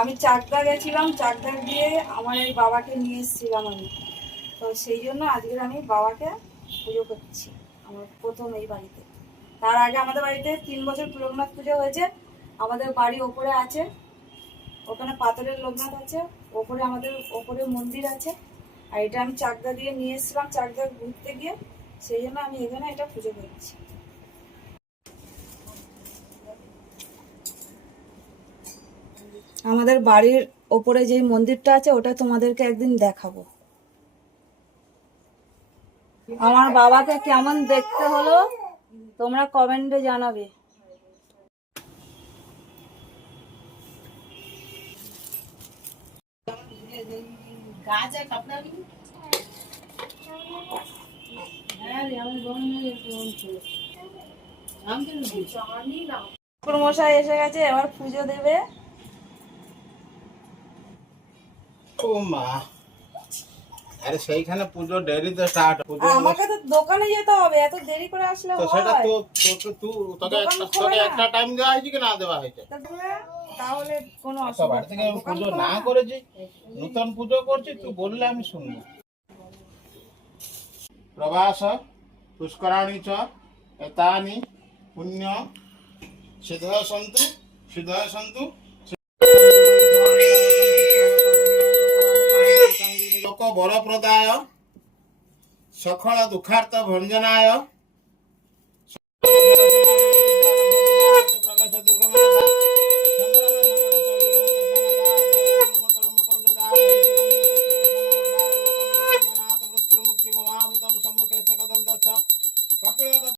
আমি চাকদা গেছিলাম, চাকদা গিয়ে আমার এই বাবাকে নিয়ে এসেছিলাম আমি। তো সেই জন্য আজকের আমি বাবাকে পুজো করছি আমার প্রথম এই বাড়িতে। তার আগে আমাদের বাড়িতে 3 বছর লোকনাথ পুজো হয়েছে। আমাদের বাড়ি ওপরে আছে, ওখানে পাথরের লোকনাথ আছে, ওপরে আমাদের ওপরে মন্দির আছে। আর এটা আমি চাকদা দিয়ে নিয়ে এসেছিলাম, চাকদা ঘুরতে গিয়ে, সেই জন্য আমি এখানে এটা পুজো করছি। আমাদের বাড়ির ওপরে যে মন্দিরটা আছে ওটা তোমাদেরকে একদিন দেখাবো। আমার বাবাকে কেমন দেখতে হলো তোমরা কমেন্টে জানাবে। মশাই এসে গেছে, এবার পুজো দেবে। ও মা, আরে সেইখানে পুজো দেরিতে স্টার্ট। পুজো আমাকে তো দোকানে যেতে হবে, এত দেরি করে আসলে তো সেটা হয়? তোকে একটা টাইম দেওয়া হয়েছে কি না দেওয়া হয়েছে? তাহলে কোনো তো বাড়ি থেকে আমি পুজো না করেছি, নতুন পুজো করছি, তুই বললে আমি শুনবো। প্রভাস পুষ্করাণী চ এতানি পুণ্য সিদ্ধ সন্তু সিদ্ধ সন্তু লোক বরপ্রদায় সখল দুঃখার্থ ভঞ্জনায়